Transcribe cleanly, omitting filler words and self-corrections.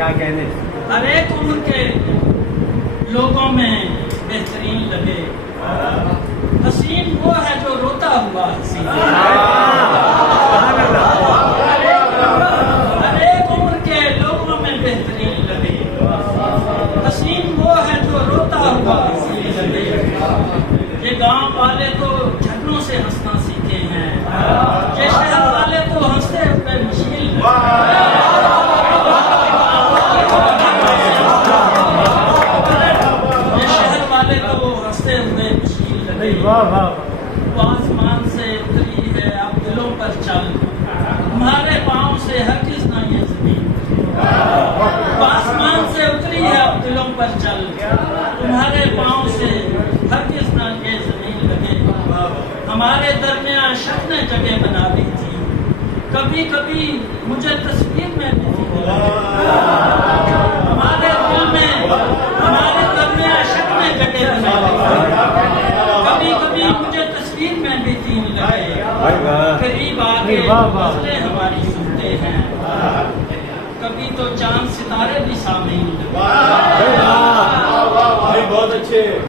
کیا کہنے؟ ہر ایک عمر کے لوگوں میں بہترین لگے، حسین وہ ہے جو روتا ہوا حسین، ہر ایک عمر کے لوگوں میں بہترین لگے، حسین وہ ہے جو روتا ہوا حسین لگے۔ یہ گاؤں والے تو جھرنوں سے ہنسنا سیکھے ہیں، یہ شہر والے تو ہنستے ہوئے مشکل وہ آسمان سے اتری ہے اب دلوں پر چل، تمہارے پاؤں سے ہرگز نہ یہ زمین، وہ آسمان سے اتری ہے اب دلوں پر چل، تمہارے پاؤں سے ہرگز نہ یہ زمین لگے۔ ہمارے درمیان شک نے جگہ بنا دی تھی، کبھی کبھی مجھے تصویر میں بھی تھی، ہمارے دل میں ہمارے درمیان شک نے جگہ بنا دی تھی، کبھی کبھی مجھے تصویر میں بھی تین لگے، قریب آگے غزلیں ہماری سنتے ہیں، کبھی تو چاند ستارے بھی سامنے لگے۔ بہت اچھے۔